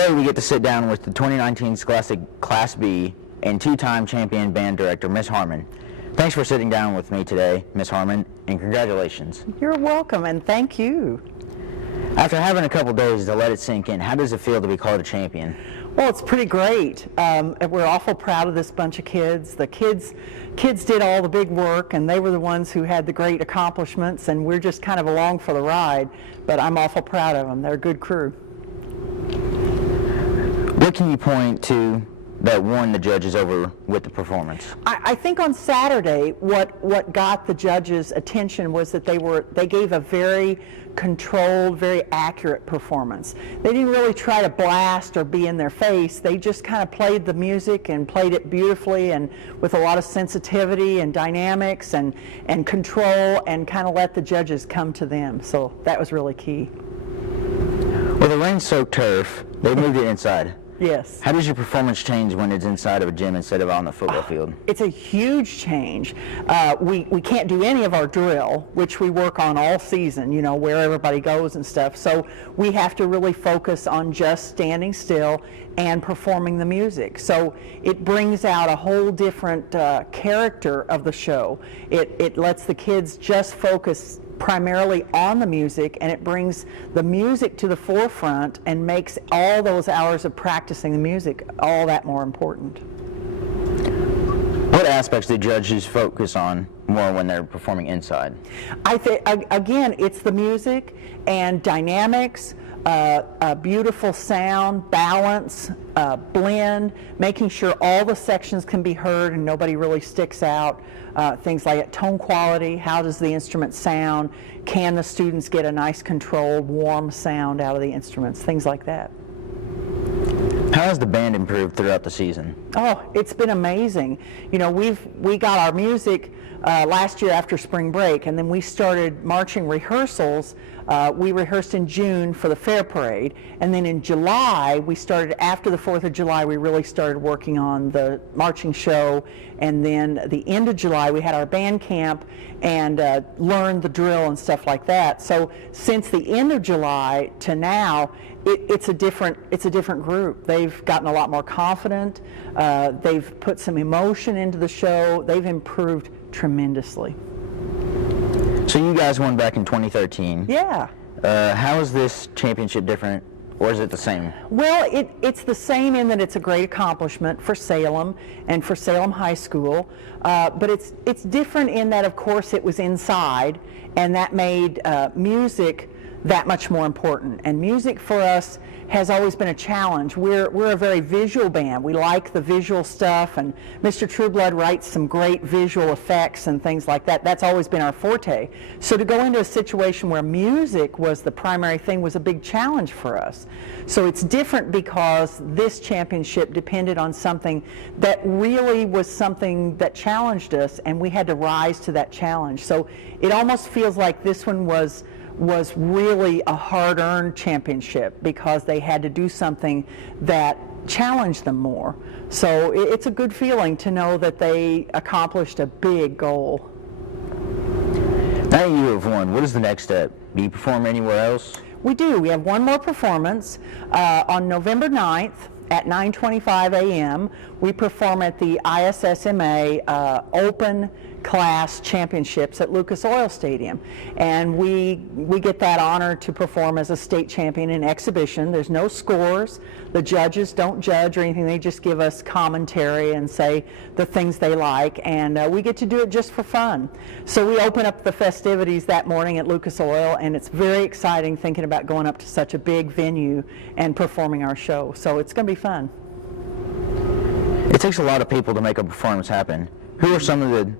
Today we get to sit down with the 2019 Scholastic Class B and two-time champion band director, Miss Harmon. Thanks for sitting down with me today, Miss Harmon, and congratulations. You're welcome, and thank you. After having a couple days to let it sink in, how does it feel to be called a champion? Well, it's pretty great. We're awful proud of this bunch of kids. The kids did all the big work, and they were the ones who had the great accomplishments, and we're just kind of along for the ride, but I'm awful proud of them. They're a good crew. What can you point to that won the judges over with the performance? I think on Saturday, what got the judges' attention was that they gave a very controlled, very accurate performance. They didn't really try to blast or be in their face. They just kind of played the music and played it beautifully and with a lot of sensitivity and dynamics and control, and kind of let the judges come to them. So that was really key. With the rain-soaked turf, they moved it inside. Yes. How does your performance change when it's inside of a gym instead of on the football field? It's a huge change. We can't do any of our drill, which we work on all season, you know, where everybody goes and stuff. So we have to really focus on just standing still and performing the music. So it brings out a whole different character of the show. It lets the kids just focus primarily on the music, and it brings the music to the forefront and makes all those hours of practicing the music all that more important. What aspects do judges focus on more when they're performing inside? I think, again, it's the music and dynamics, beautiful sound, balance, blend, making sure all the sections can be heard and nobody really sticks out. Things like tone quality, how does the instrument sound, can the students get a nice controlled, warm sound out of the instruments, things like that. How has the band improved throughout the season? Oh, it's been amazing. You know, we got our music last year after spring break, and then we started marching rehearsals. We rehearsed in June for the fair parade, and then in July we started, after the 4th of July, we really started working on the marching show, and then at the end of July we had our band camp and learned the drill and stuff like that. So since the end of July to now, it's a different group. They've gotten a lot more confident. They've put some emotion into the show. They've improved tremendously. So you guys won back in 2013. Yeah. How is this championship different, or is it the same? Well, it's the same in that it's a great accomplishment for Salem and for Salem High School, but it's different in that, of course, it was inside, and that made music that much more important. And music for us has always been a challenge. We're a very visual band. We like the visual stuff, and Mr. Trueblood writes some great visual effects and things like that. That's always been our forte. So to go into a situation where music was the primary thing was a big challenge for us. So it's different because this championship depended on something that really was something that challenged us, and we had to rise to that challenge. So it almost feels like this one was really a hard-earned championship because they had to do something that challenged them more. So it's a good feeling to know that they accomplished a big goal. Now you have won, what is the next step? Do you perform anywhere else? We do. We have one more performance on November 9th at 9:25 a.m. We perform at the ISSMA Open Class Championships at Lucas Oil Stadium, and we get that honor to perform as a state champion in exhibition. There's no scores. The judges don't judge or anything. They just give us commentary and say the things they like, and we get to do it just for fun. So we open up the festivities that morning at Lucas Oil, and it's very exciting thinking about going up to such a big venue and performing our show. So it's going to be fun. It takes a lot of people to make a performance happen. Who are some of the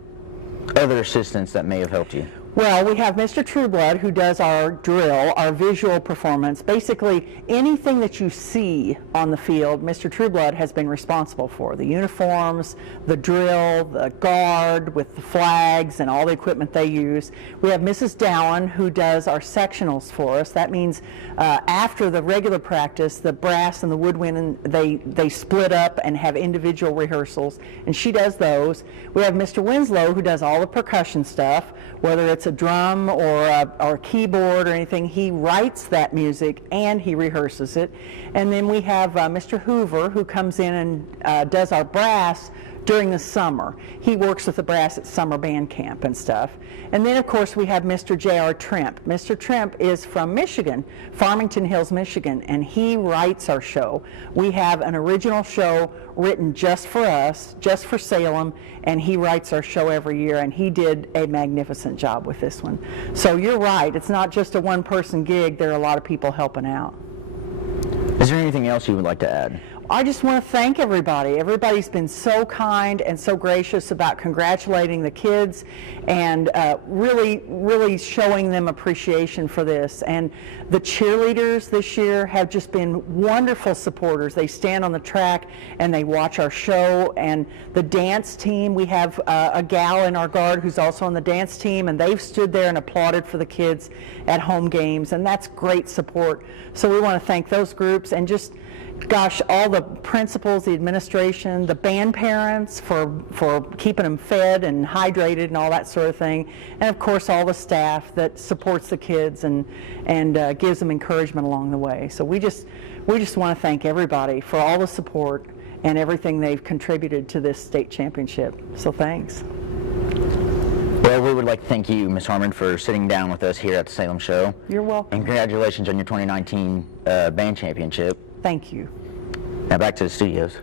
other assistants that may have helped you? Well, we have Mr. Trueblood, who does our drill, our visual performance. Basically, anything that you see on the field, Mr. Trueblood has been responsible for. The uniforms, the drill, the guard with the flags and all the equipment they use. We have Mrs. Dowan, who does our sectionals for us. That means after the regular practice, the brass and the woodwind, they split up and have individual rehearsals, and she does those. We have Mr. Winslow, who does all the percussion stuff, whether it's it's a drum or a keyboard or anything, he writes that music and he rehearses it. And then we have Mr. Hoover, who comes in and does our brass during the summer. He works with the brass at summer band camp and stuff. And then, of course, we have Mr. J.R. Trimp. Mr. Trimp is from Michigan, Farmington Hills, Michigan, and he writes our show. We have an original show written just for us, just for Salem, and he writes our show every year, and he did a magnificent job with this one. So you're right, it's not just a one-person gig, there are a lot of people helping out. Is there anything else you would like to add? I just want to thank everybody. Everybody's been so kind and so gracious about congratulating the kids and really showing them appreciation for this. And the cheerleaders this year have just been wonderful supporters. They stand on the track and they watch our show. And the dance team, we have a gal in our guard who's also on the dance team, and they've stood there and applauded for the kids at home games, and that's great support. So we want to thank those groups, and just gosh, all the principals, the administration, the band parents for keeping them fed and hydrated and all that sort of thing, and of course all the staff that supports the kids and gives them encouragement along the way. So we just want to thank everybody for all the support and everything they've contributed to this state championship. So thanks. Well, we would like to thank you, Ms. Harmon, for sitting down with us here at the Salem Show. You're welcome. And congratulations on your 2019 band championship. Thank you. Now back to the studios.